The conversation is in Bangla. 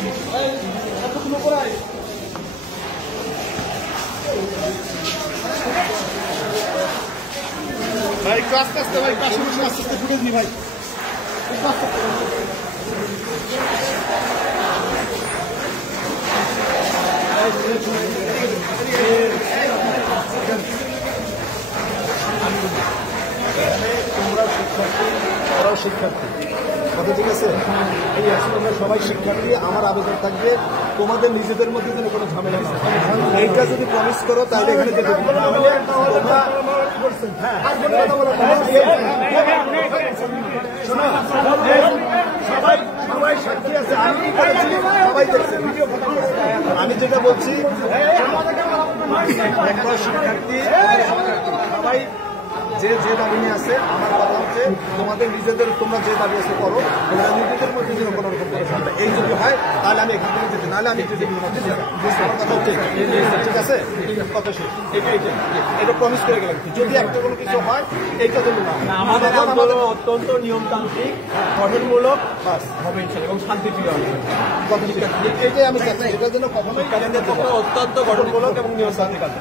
ভাই আস্তে আস্তে ভাই পাশে বসে আস্তে আস্তে ফুটেজ নি ভাই তোমরা শিক্ষার্থী, ওরাও শিক্ষার্থী, কথা ঠিক আছে? এই আসলে আমরা সবাই শিক্ষার্থী। আমার আবেদন থাকবে তোমাদের নিজেদের মধ্যে যেন কোনো ঝামেলা না হয়। এইটা যদি প্রমিস করো তাহলে এখানে যেতে সবাই সাক্ষী আছে, আমি সবাই দেখছে ভিডিও। আমি যেটা বলছি একটা শিক্ষার্থী সবাই যে যে দাবি নিয়ে আছে, আমার কথা হচ্ছে তোমাদের নিজেদের তোমরা যে দাবি আছে করো, তোমরা নিজেদের মধ্যে যেন কোনো রকম করে এই যদি হয় তাহলে আমি এখান থেকে যেতে, নাহলে আমি যেতে দিব না। ঠিক আছে, কথা শেষ। এটা প্রমিস করে গেলাম। যদি একটা কোনো কিছু হয় এইটা জন্য না, আমাদের অত্যন্ত নিয়মতান্ত্রিক, গঠনমূলক হবে এবং শান্তিপ্রিয় হবে। এটাই আমি চাচ্ছি, এটার জন্য কখনোই অত্যন্ত গঠনমূলক এবং নিয়মতান্ত্রিক আছে।